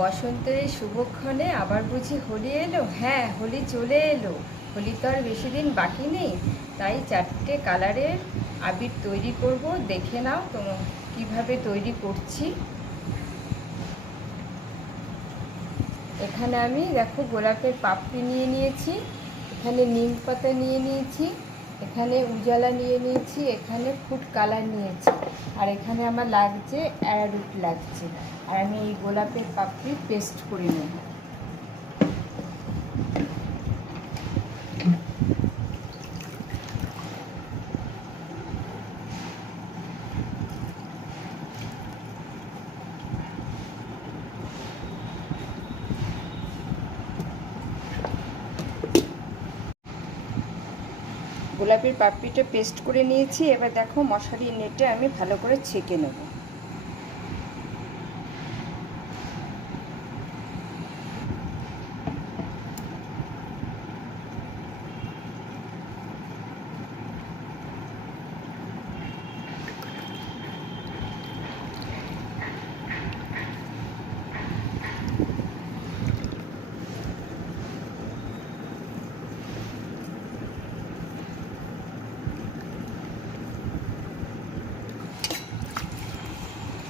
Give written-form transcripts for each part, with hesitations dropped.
বসন্তের এই শুভক্ষণে আবার বুঝি হোলি এলো। হ্যাঁ, হোলি চলে এলো। হোলি তো আর বেশি দিন বাকি নেই, তাই 4টে কালারের আবির তৈরি করব। দেখে নাও তো কীভাবে তৈরি করছি। এখানে আমি দেখো গোলাপের পাপড়ি নিয়ে নিয়েছি, এখানে নিম পাতা নিয়ে নিয়েছি, এখানে উজালা নিয়ে নিয়েছি, এখানে ফুড কালার নিয়েছি, আর এখানে আমার লাগছে অ্যারারুট লাগছে। আর আমি এই গোলাপের পাপড়ি পেস্ট করে নেব। গোলাপের পাপড়িটা পেস্ট করে নিয়েছি। এবার দেখো মশারির নেটে আমি ভালো করে ছেঁকে নেব।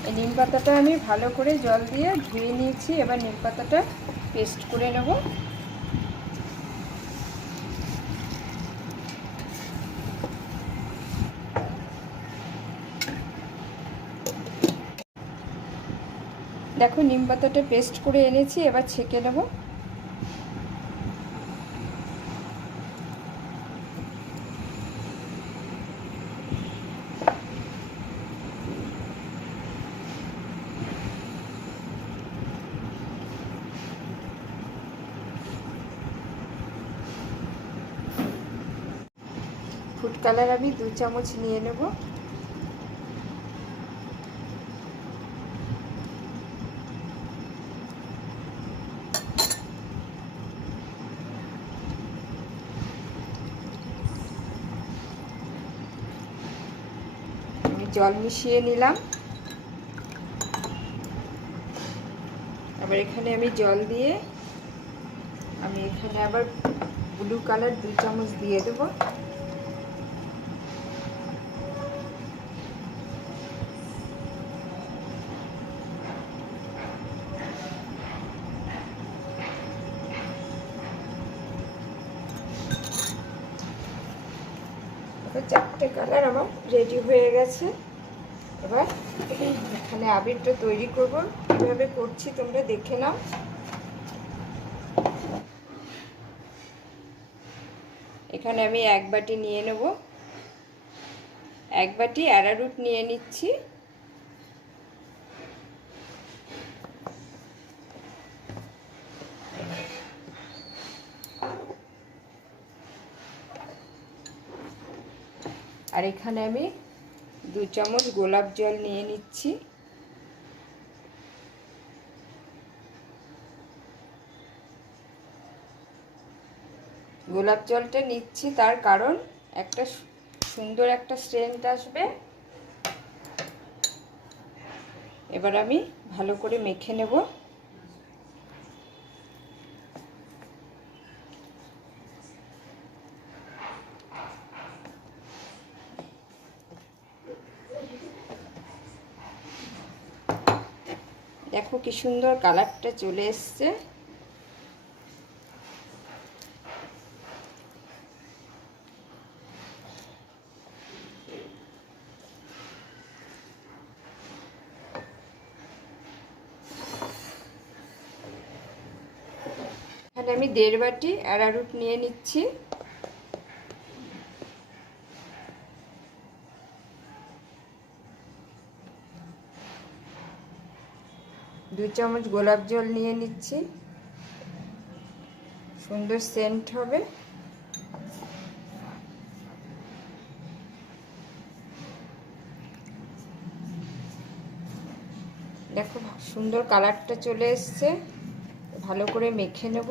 এই নিম পাতাটা আমি ভালো করে জল দিয়ে ধুয়ে নিয়েছি। এবার নিম পাতাটা পেস্ট করে নেব। দেখো নিম পাতাটা পেস্ট করে এনেছি, এবার ছেঁকে নেব। ফুড কালার আমি 2 চামচ নিয়ে নেব। আমি জল মিশিয়ে নিলাম। আবার এখানে আমি জল দিয়ে আমি এখানে আবার ব্লু কালার 2 চামচ দিয়ে দেব। চারটে কালার আমার রেডি হয়ে গেছে। এবার এখানে আবিরটা তৈরি করব। কীভাবে করছি তোমরা দেখে নাও। এখানে আমি 1 বাটি নিয়ে নেব। 1 বাটি অ্যারারুট নিয়ে নিচ্ছি। আর এখানে আমি 2 চামচ গোলাপ জল নিয়ে নিচ্ছি। গোলাপ জলটা নিচ্ছি তার কারণ একটা সুন্দর একটা সেন্ট আসবে। এবার আমি ভালো করে মেখে নেব। দেখো কি সুন্দর কালারটা চলে এসছে। এখানে আমি 1.5 বাটি অ্যারারুট নিয়ে নিচ্ছি। দু চামচ গোলাপ জল নিয়ে নিচ্ছি, সুন্দর সেন্ট হবে। দেখো সুন্দর কালারটা চলে এসছে। ভালো করে মেখে নেব।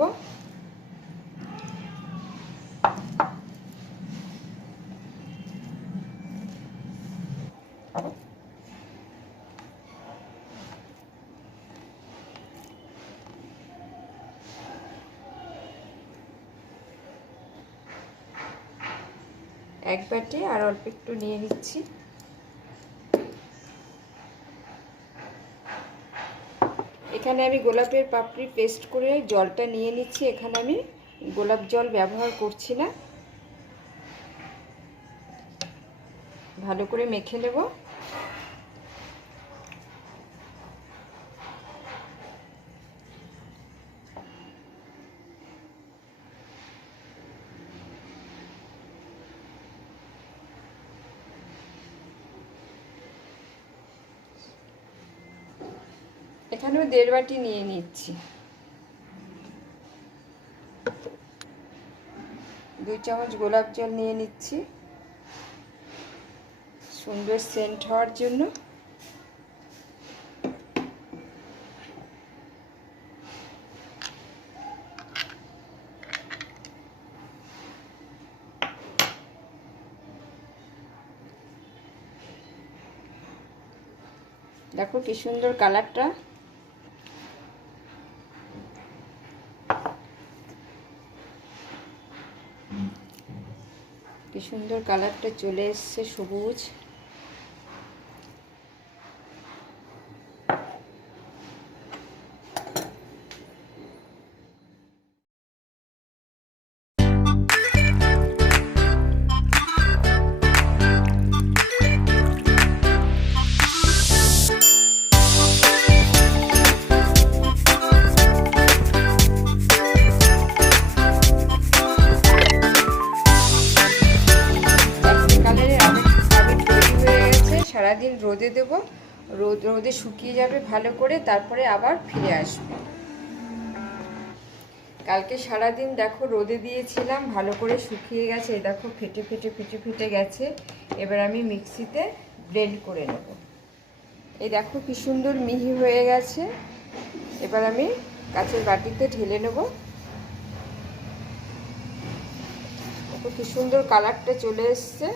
এক বাটি আর অল্প একটু নিয়ে নিচ্ছি। এখানে আমি গোলাপের পাপড়ি পেস্ট করে জলটা নিয়ে নিচ্ছি। এখানে আমি গোলাপ জল ব্যবহার করছি না। ভালো করে মেখে নেব। এখানেও 1.5 বাটি নিয়ে নিচ্ছি। 2 চামচ গোলাপ জল নিয়ে নিচ্ছি সুন্দর সেন্ট হওয়ার জন্য। দেখো কি সুন্দর কালারটা। কি সুন্দর কালারটা চলে এসছে, সবুজ। সারাদিন রোদে দেব, রোদে শুকিয়ে যাবে ভালো করে, তারপরে আবার ফিরে আসবে। কালকে সারাদিন দেখো রোদে দিয়েছিলাম, ভালো করে শুকিয়ে গেছে। দেখো ফেটে ফেটে ফেটে ফেটে গেছে। এবার আমি মিক্সিতে ব্লেন্ড করে নেব। এই দেখো কি সুন্দর মিহি হয়ে গেছে। এবার আমি কাঁচের বাটিতে ঢেলে নেব। দেখো কি সুন্দর কালারটা চলে এসছে।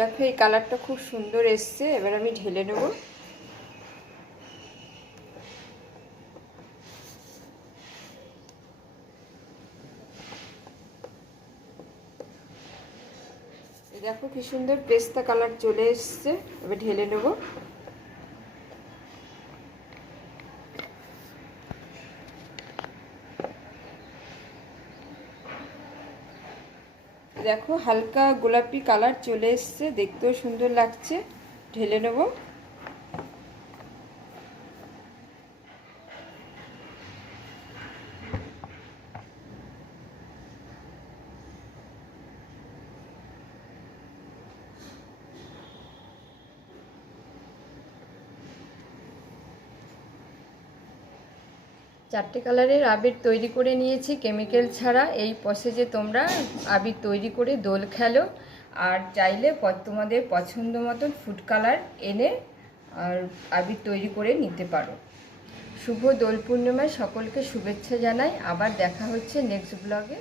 দেখো এই কালারটা খুব সুন্দর এসছে। এবার আমি ঢেলে নেব। দেখো কি সুন্দর পেস্তা কালার চলে এসছে। এবার ঢেলে নেব। দেখো হালকা গোলাপি কালার চলে এসছে, দেখতেও সুন্দর লাগছে। ঢেলে নেব। চারটে কালারের আবির তৈরি করে নিয়েছি কেমিক্যাল ছাড়া। এই প্রসেসে তোমরা আবির তৈরি করে দোল খেলো। আর চাইলে তোমাদের পছন্দ মতন ফুড কালার এনে আর আবির তৈরি করে নিতে পারো। শুভ দোল পূর্ণিমায় সকলকে শুভেচ্ছা জানাই। আবার দেখা হচ্ছে নেক্সট ব্লগে।